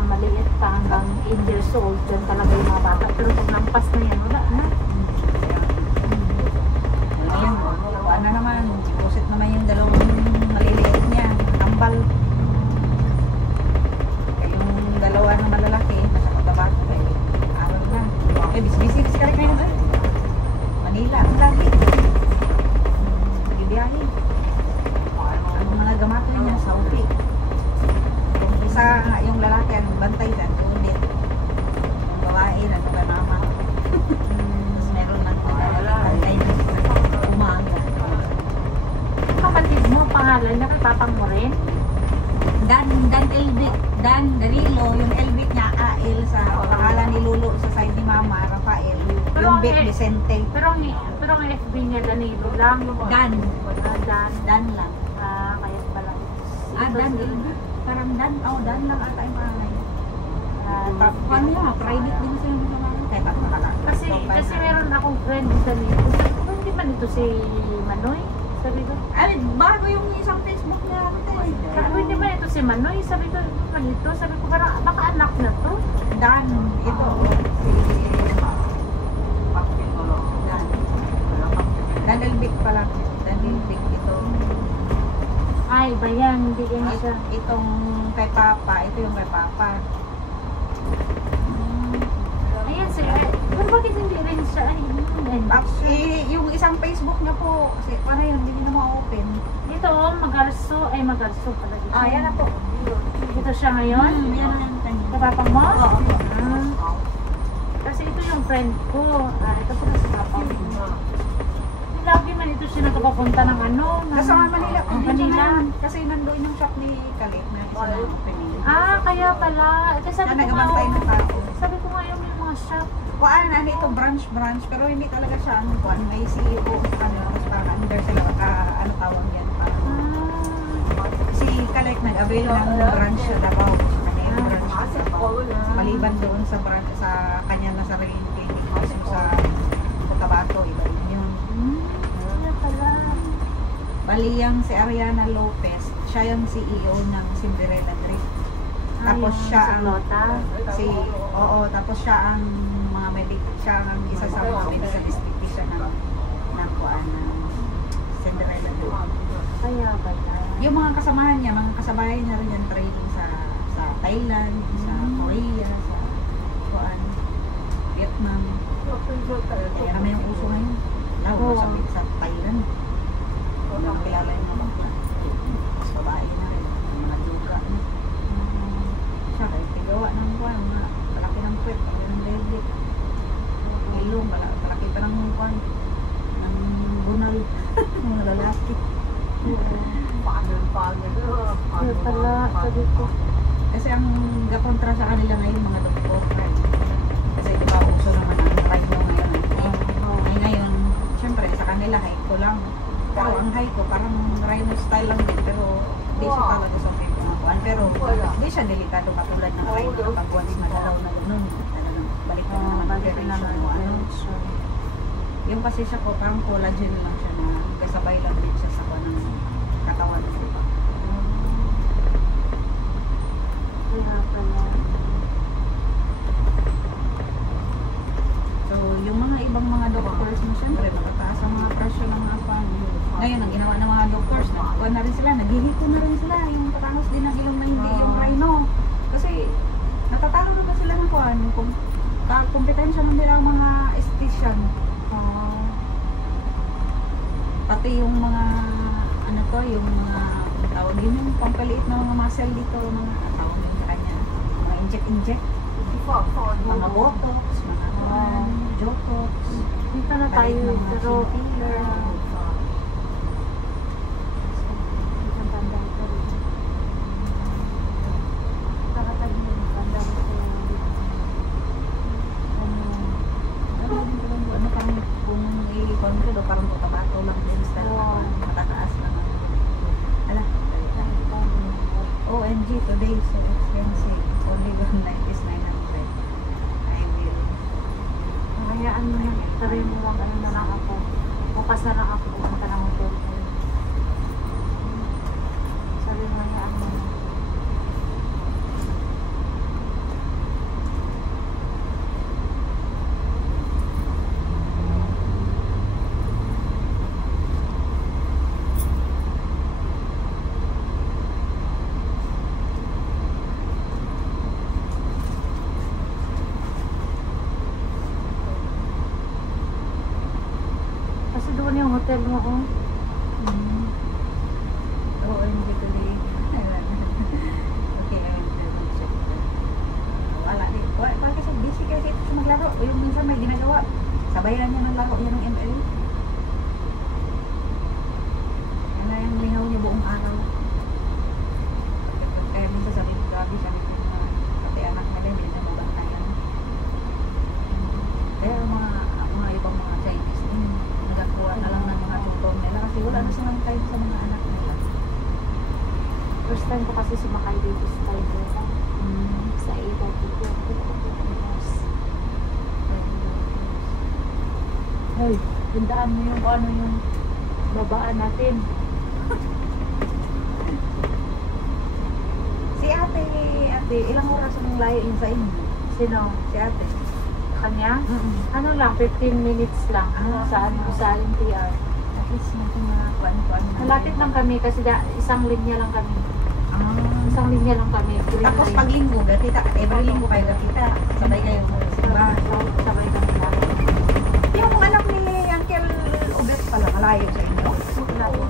maliit pa hanggang 8 years old dyan talaga yung mga bata pero pag lampas na yan wala na. Ayan, ano naman, deposit naman yung dalawang maliliit niya, tambal. Yung dalawa na malalaki, nasa Cotabato, araw na. Bis-bis ka rin ngayon. Manila, ang lagi. Bibiyahe. Ang mga gamato niya, sa upi. Yung isa, yung lalaki, ang bantay dyan, ulit. Yung babae, nagkakanama. Tapos meron lang bantay na umaga. Kapatid mo, pangalan niya kay papang mo rin? Dan Elvic, Dan Darilo, yung Elvic niya, Ael, sa pangalan ni Lulu, sa side ni Mama, Rafael, Pero yung ang Vic eh- Vicente, Pero ang FB niya Danilo lang. Dan, Dan. Dan lang. Kaya pala. Dan Elvic, parang Dan, Dan lang ata yung pangalan niya. Ah, Ano niya, private din siya yung pangalan. Kaya ba't makala? kasi meron akong friend sa nito. Sabi ko, hindi man ito si Manoy? Sabi ko, Ay, bago yung isang Facebook niya, sabi ko, hindi man ito si Manoy? Sabi ko, hindi man ito? Sabi ko, parang baka anak na to. Dan, ito, Dan Elvic pala. Dan Elvic, ito. Ay, iba yan, hindi yan siya. Itong kay Papa, ito yung kay Papa. Ayan sila. Pero bakit hindi rin siya? Ay, Yung isang Facebook niya po, kasi paano yun, hindi na ma-open. ito, Magarso pala dito. Yan na po. Ito siya ngayon? Yan na yung kanya. Kapapang mo? Oo. Kasi ito yung friend ko. Ito po na sa kapang mo. Lagi man ito siya nagpapunta ng ano. Nasa Manila. Manila. Kasi nandoon yung shop ni Kalit na isa na opening. Kaya pala. Ito sabi Na ko nga, nagabantay ng tao. sabi ko nga yung may mga shop. Kuan, ano ito, branch, pero hindi talaga siya, ano, kuan, may CEO, ano, tapos parang under sila, ano tawag yan, parang, si Kalek nag-avail ng branch sa Davao, kanya yung branch sa Davao, maliban doon sa branch, sa kanya na sariling clinic, mismo sa Cotabato, iba rin yun. Kaya pala. Baliyang si Ariana Lopez, siya yung CEO ng Cinderella Drift. Tapos yung siya sa ang Lota. tapos siya ang siya ang isa sa mga medical distribution ng kuan ng Cinderella Drift. Kaya pala. Yung mga kasamahan niya, mga kasabayan niya rin yung training Thailand, sa Korea, sa kuan, Vietnam. Kaya naman yung uso ngayon. Lalo sa Thailand. Walang kilala yung mga bakla. Mas babae na rin. Yung mga juga na. Siya kayo tigawa ng kuan. Malaki ng puwet. Malaki ng leg. Ilong. Malaki pa ng kuan. Ng bunal. Mga lalaki. Kaya pala, sabi ko. Kasi ang gakontra sa kanila ngayon mga doktor. Kasi diba uso naman ang rhino ngayon. Ay ngayon, syempre sa kanila hike ko lang. Pero ang hike ko parang rhino style lang din. Pero di siya talaga sa mga kumakuan. Pero di siya delikado katulad ng rhino na pag once madalaw na gano'n. Talagang balik na naman ang definition mo. Yung kasi siya ko parang collagen lang siya na kasabay lang din siya sa ng katawan mo. Kaya pala. So, yung mga ibang mga doctors mo, syempre, matataas ang mga presyo ng mga fan. Ngayon, ang ginawa ng mga doctors, nagkuhan na rin sila, naghihiko na rin sila, yung patangos din ng ilong na hindi yung rhino. Kasi, natatalo na ba sila ng kuhan? Kung kompetensya lang din ang mga esthetician. Pati yung mga, ano to, yung mga, tawag yun yung pampaliit na mga muscle dito, mga tawag yun sa kanya, mga inject-inject. Mga botox, mga jotox. Dito na tayo, pero isang banda ito rin. Nakatag mo yung banda ito Ano parang kung i-control, parang tabato lang din sa matataas lang. Ala, OMG, today so expensive. Only one night is 900. I will. hayaan mo na. Sabihin mo lang, ano na lang ako. Bukas na lang ako pumunta ng hotel. Sabihin mo, hayaan mo na. Kasi doon yung hotel mo, oh. OMG today. Okay, I will check. Wala din. Wala kasi busy kasi ito siya maglaro. Yung minsan may ginagawa. Sabayan niya ng laro. Yan ang ML. Yan na yung lingaw niya buong araw. Kaya minsan sabi ko, grabe, sabi ko na pati anak nila, hindi na mabantayan. Kaya mga ibang mga Chinese din, nagkakuha na lang ng mga tutor nila kasi wala na silang time sa mga anak nila. First time ko kasi sumakay dito sa Taipei. Sa Ida dito. Hey, tandaan mo yung ano yung babaan natin. Si ate, ilang oras ang layo yun sa inyo? Sino? Si ate. Kanya? Ano lang, 15 minutes lang. Sa NTR. At least natin mga kuan-kuan. Malapit lang kami kasi isang linya lang kami. Isang linya lang kami. Green Tapos lane. pag linggo, gatita, every linggo kayo gatita. Sabay kayo simba. Sabay kami lang. Yung anak ni Uncle Ubet pala, malayo sa inyo.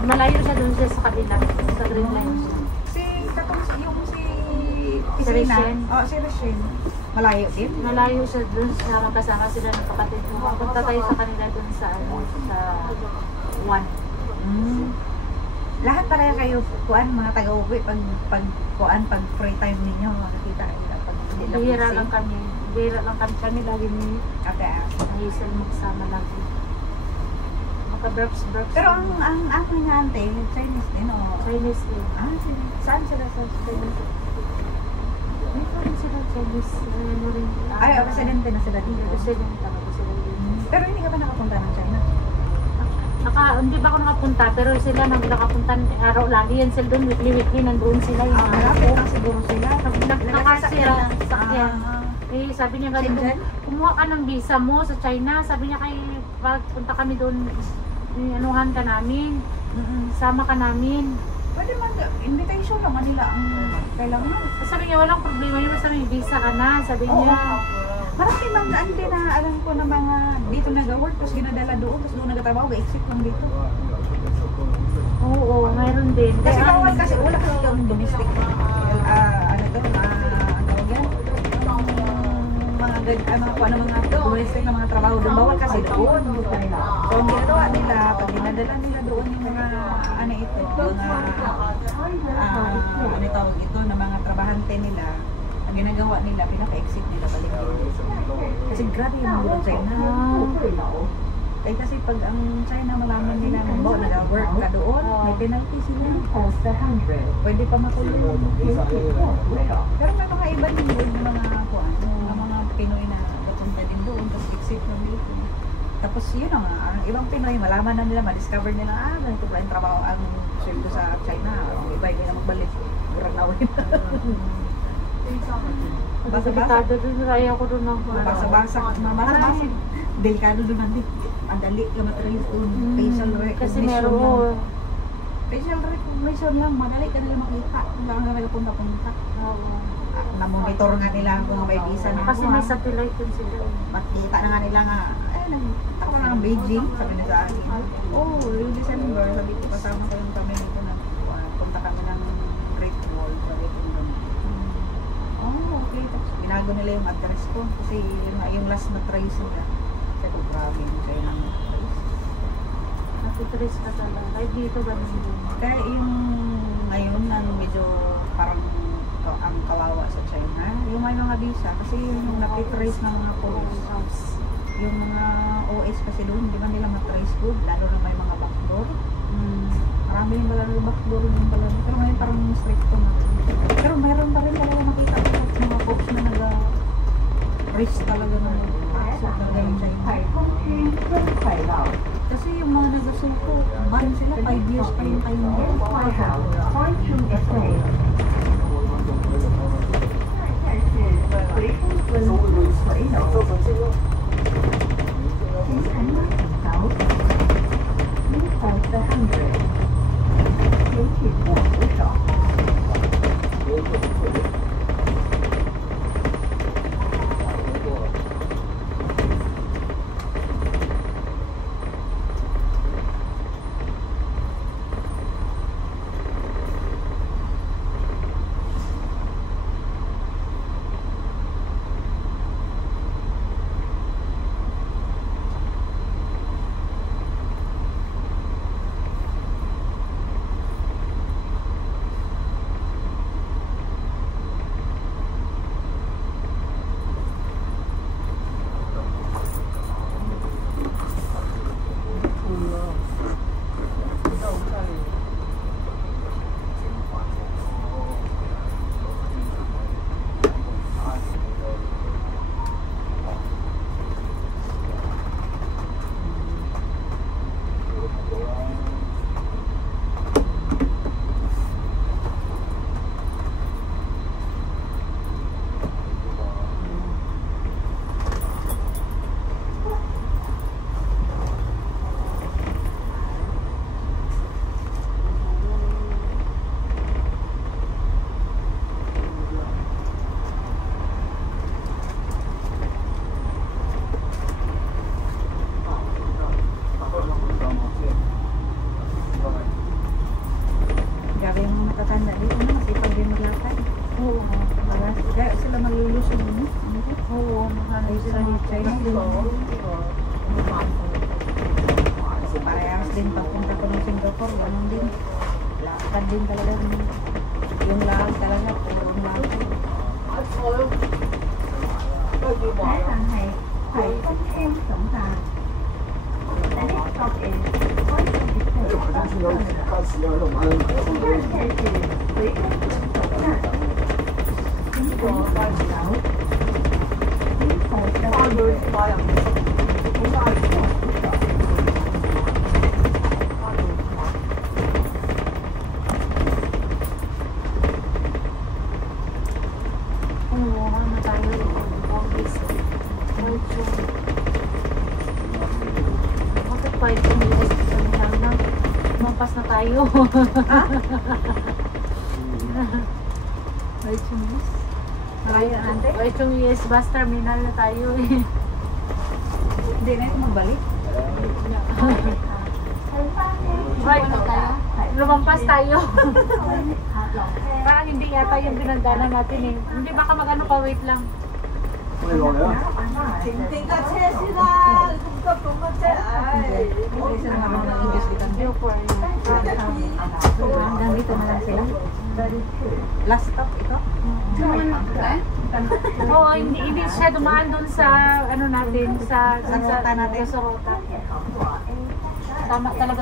Malayo siya doon siya sa kabila. Sa Green Line. Si yung si Si Rishen. Si Rishen. Malayo din. Malayo siya doon sa magkasama sila ng kapatid ko. Punta tayo sa kanila doon sa sa 1. Lahat talaga kayo kuan mga taga-uwi pag free time ninyo makikita kayo pag hindi lang Bihira busy. lang kami. Bihira lang kami lagi ni Ate Hazel magsama lagi. Maka-burps. Pero ang aking nga ante, Chinese din o Chinese din. saan sila sa Chinese? May pa rin sila Chinese. Ano rin. Ay, residente na sila dito. Resident talaga sila din. Pero hindi ka pa nakapunta ng China? Hindi ba ako nakapunta, pero sila nakapunta araw lagi yan sila doon, weekly nandoon sila yung Malapit lang siguro sila. Nakakasira sakyan. Eh, sabi niya ganun, Shenzhen? kumuha ka ng visa mo sa China. Sabi niya kay pagpunta kami doon, anuhan ka namin, sama ka namin. Pwede man, invitation lang nila ang kailangan. Sabi niya, walang problema yun. Basta may visa ka na, sabi Oo. niya. Marami mang hindi na alam ko na mga dito nag-work, tapos ginadala doon, tapos doon nagtatrabaho, exit lang dito. Oo, mayroon din. Kasi Kaya bawal ano, kasi wala kasi yung domestic, ano to, ang tawag yan? Mga domestic na mga trabaho doon, bawal kasi doon. So ang ginagawa nila, pag dinadala nila doon yung mga, ano ito, mga, ano tawag ito, na mga trabahante nila, ang ginagawa nila, pinaka-exit nila balik dito. Kasi grabe yung mga China. Eh kasi pag ang China malaman nila kung ba nag-work ka doon, may penalty sila. Pwede pa makulong. Pero may mga iba din doon yung mga kuan, yung mga Pinoy na napunta din doon, tapos exit na dito. Tapos yun na nga, ang ibang Pinoy, malaman na nila, ma-discover nila, ganito pa yung trabaho ang sweldo sa China. Ang iba, hindi na magbalik. Murang nawin. delikado dun, raya ko dun ako. Basa-basa, mamalabasa. Delikado doon natin. Ang dali, kamatralis doon. Facial recognition Kasi lang. meron. Facial recognition lang, madali ka nila makita. Kung saan ka nagpunta-punta. Na-monitor nga nila kung may visa na Kasi may satellite dun sila. makita na nga nila nga, nagpunta ko na ng Beijing, sabi na sa akin. Oh, yung December, sabi ko, kasama ko yung family ko na punta kami ng Great Wall, sabi ko naman. Oh, okay. Tapos binago nila yung address ko kasi yung last na trace nila. Sabi ko, grabe yung kayo ng trace. Natitrace ka talaga. Ay, dito ganun din. Kaya yung ngayon, medyo parang ang kawawa sa China, yung may mga visa, kasi yung natitrace ng mga police. Yung mga OS kasi doon, hindi ba nila matrace good, lalo na may mga backdoor. Marami yung pala backdoor yung pala. Pero ngayon parang stricto na. Pero mayroon pa rin talaga nakita ko mga folks na nag-race talaga na nag-aso talaga yung China. Kasi yung mga nag-asuko, ban sila 5 years pa yung time mo. Grabe yung mga matatanda dito, masipag din maglakad. Oo. Kaya sila malulusog mo. Oo, Ay, sa China din. Kasi parehas din pagpunta ko ng Singapore, ganun din. Lakad din talaga. Yung lakad talaga, puro lakad. 台上係葵豐廳總站。The next stop is 葵豐站。第二站是葵豐總站。請緊扶手。請扶Kumuha na tayo ng office. Bakit 5 minutes lang na? lumampas na tayo. Malayo na ante. Wait, yung US bus terminal na tayo eh. Hindi na ito magbalik. Right, lumampas tayo. Parang hindi yata yung pinagdaanan natin eh. Hindi baka magano pa, wait lang. Hanggang dito na lang sila. Last stop ito. Oo, hindi siya dumaan doon sa ano natin, sa Sa ruta natin. Sa ruta. Tama talaga